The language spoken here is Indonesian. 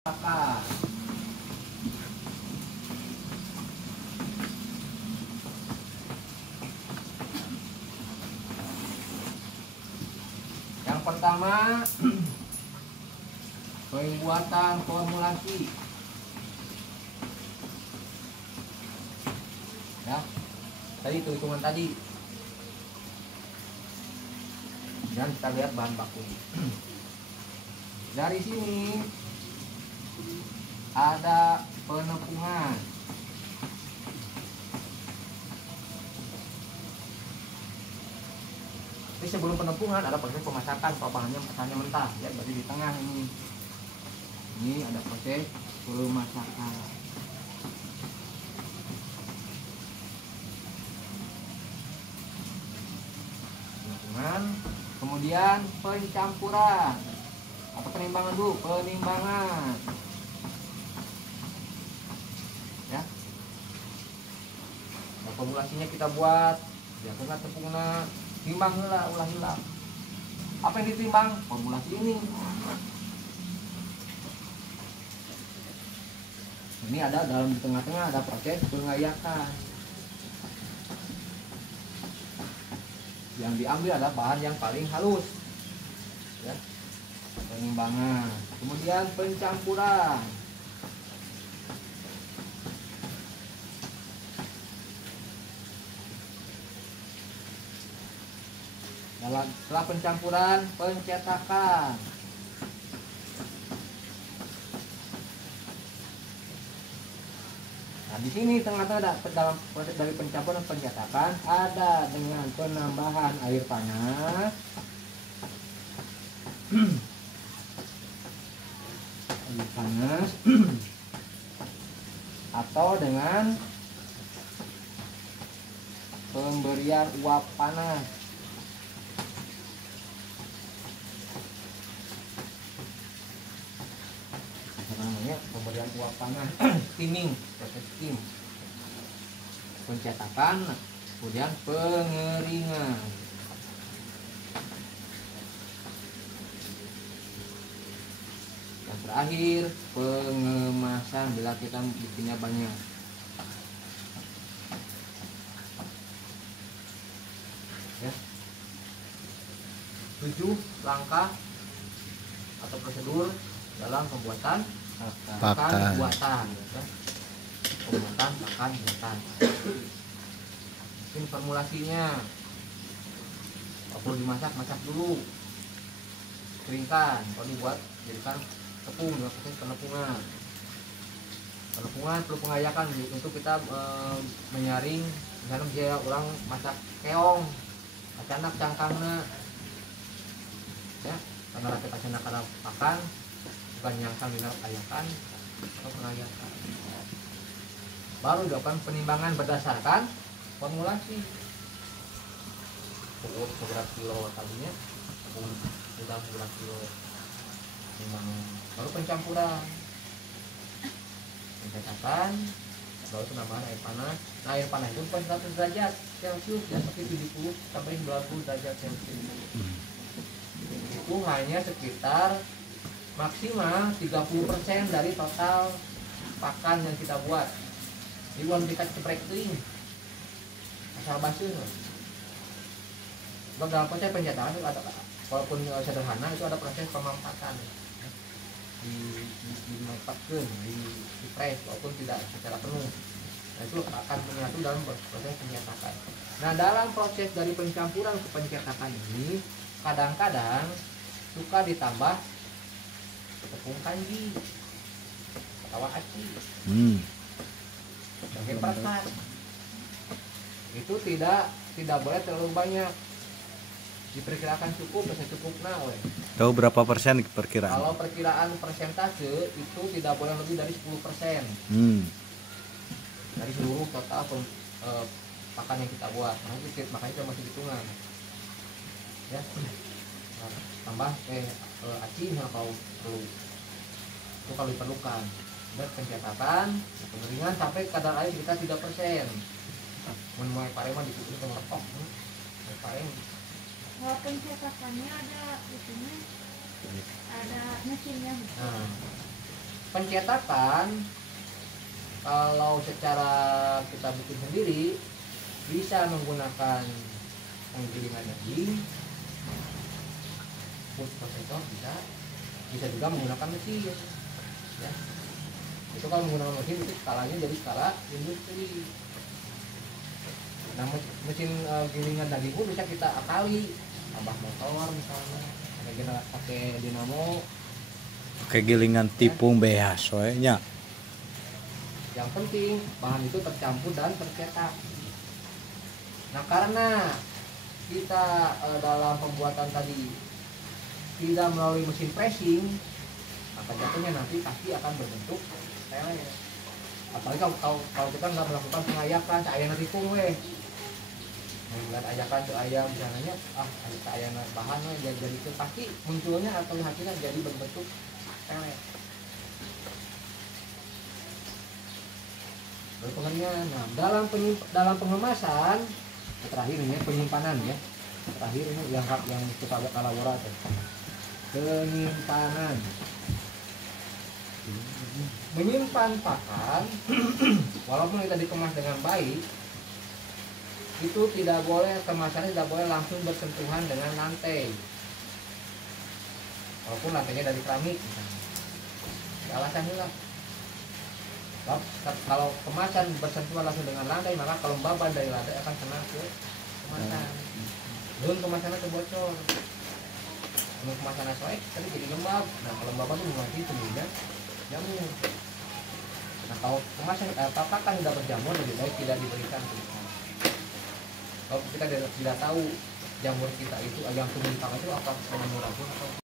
Kakak. Yang pertama, pembuatan formulasi. Ya, tadi itu hitungan tadi. Dan kita lihat bahan baku. Dari sini ada penepungan. Tapi sebelum penepungan ada proses pemasakan, bahannya mentah. Ya, berarti di tengah ini. Ini ada proses pemasakan. Penepungan, kemudian pencampuran atau penimbangan dulu, penimbangan. Ya. Nah, formulasinya kita buat, ya kena tepungna, timbang lah, ulah hilang. Apa yang ditimbang? Formulasi ini. Ini ada dalam di tengah-tengah ada proses pengayakan. Yang diambil adalah bahan yang paling halus. Ya. Penimbangan. Kemudian pencampuran. Setelah pencampuran, pencetakan. Nah, di sini tengah-tengah ada dalam proses dari pencampuran dan pencetakan ada dengan penambahan air panas. Air panas atau dengan pemberian uap panas. Namanya pemberian uap panas, steaming, proses steam. Pencetakan, kemudian pengeringan. Yang terakhir pengemasan bila kita bikinnya banyak. Ya. 7 langkah atau prosedur dalam pembuatan pakan buatan, ya. Pembuatan pakan buatan. Mungkin formulasinya kalau dimasak, masak dulu, keringkan. Kalau dibuat jadikan tepung, proses penepungan. Penepungan perlu pengayakan untuk kita menyaring. Misalnya dia orang masak keong, acanak cangkangna, ya, karena rakyat acanak karena pakan, bukan nyangkang dengan ayakan atau pengayakan. Baru dilakukan penimbangan berdasarkan formulasi. Seberapa kilo tadinya, sudah berapa kilo timbangan. Baru pencampuran, pencetakan, baru penambahan air panas. Nah, air panas itu bukan 100 derajat Celcius ya, tapi 70 sampai 90 derajat Celcius. Itu hanya sekitar maksimal 30% dari total pakan yang kita buat. Jadi belum dikasih ceprek kering, asal basuh. Dalam proses pencetakan itu ada, walaupun sederhana, itu ada proses pemampatan. Dimampatkan, di press, walaupun tidak secara penuh. Nah, itu akan menyatu dalam proses pencetakan. Nah, dalam proses dari pencampuran ke pencetakan ini kadang-kadang suka ditambah tepung kanji atau aci sebagai perekat. Itu tidak boleh terlalu banyak, diperkirakan cukup, bisa cukup we. Tahu berapa persen perkiraan? Kalau perkiraan persentase itu tidak boleh lebih dari 10% dari seluruh total pakan yang kita buat. Makanya kita masih hitungan, ya. Nah, tambah aci kalau perlu, itu kalau diperlukan. Dan pencetakan, pengeringan sampai kadar air kita 3%. Mulai pareman dikumpulin ke lepok, parem. Kalau pencetakannya ada itunya, ada mesinnya. Nah, Pencetakan kalau secara kita bikin sendiri bisa menggunakan penggilingan daging, food processor bisa juga menggunakan mesin ya. Itu kalau menggunakan mesin itu skalanya jadi skala industri. Nah, mesin gilingan daging pun bisa kita akali, tambah motor misalnya, pakai dinamo, pakai gilingan tipung BH soalnya. Yang penting bahan itu tercampur dan tercetak. Nah, karena kita dalam pembuatan tadi tidak melalui mesin pressing, maka jatuhnya nanti pasti akan berbentuk lele. Apalagi kalau kita nggak melakukan pengayakan, ayana tipung melihat ajakan ke ayam misalnya, ayana bahan jadi itu pasti munculnya atau hasilnya jadi berbentuk lele. Berpengertian. Nah, dalam pengemasan terakhir ini penyimpanan ya. Terakhir ini yang kita kalawara penyimpanan. Menyimpan pakan walaupun kita dikemas dengan baik, itu tidak boleh, kemasannya tidak boleh langsung bersentuhan dengan lantai. Walaupun lantainya dari keramik misalnya. Alasannya lah, kalau kemasan bersentuhan langsung dengan lantai, maka kelembaban dari lantai akan kena ke kemasan. Belum kemasannya kebocor. Kalau kemasannya soek, tadi jadi lembab. Nah, kelembaban itu mengerti kemudian jamur. Nah, kalau kemasan pakan sudah berjamur, lebih baik tidak diberikan. Kalau kita tidak tahu jamur kita itu, yang tumbuh di pakan itu apa mengandung racun atau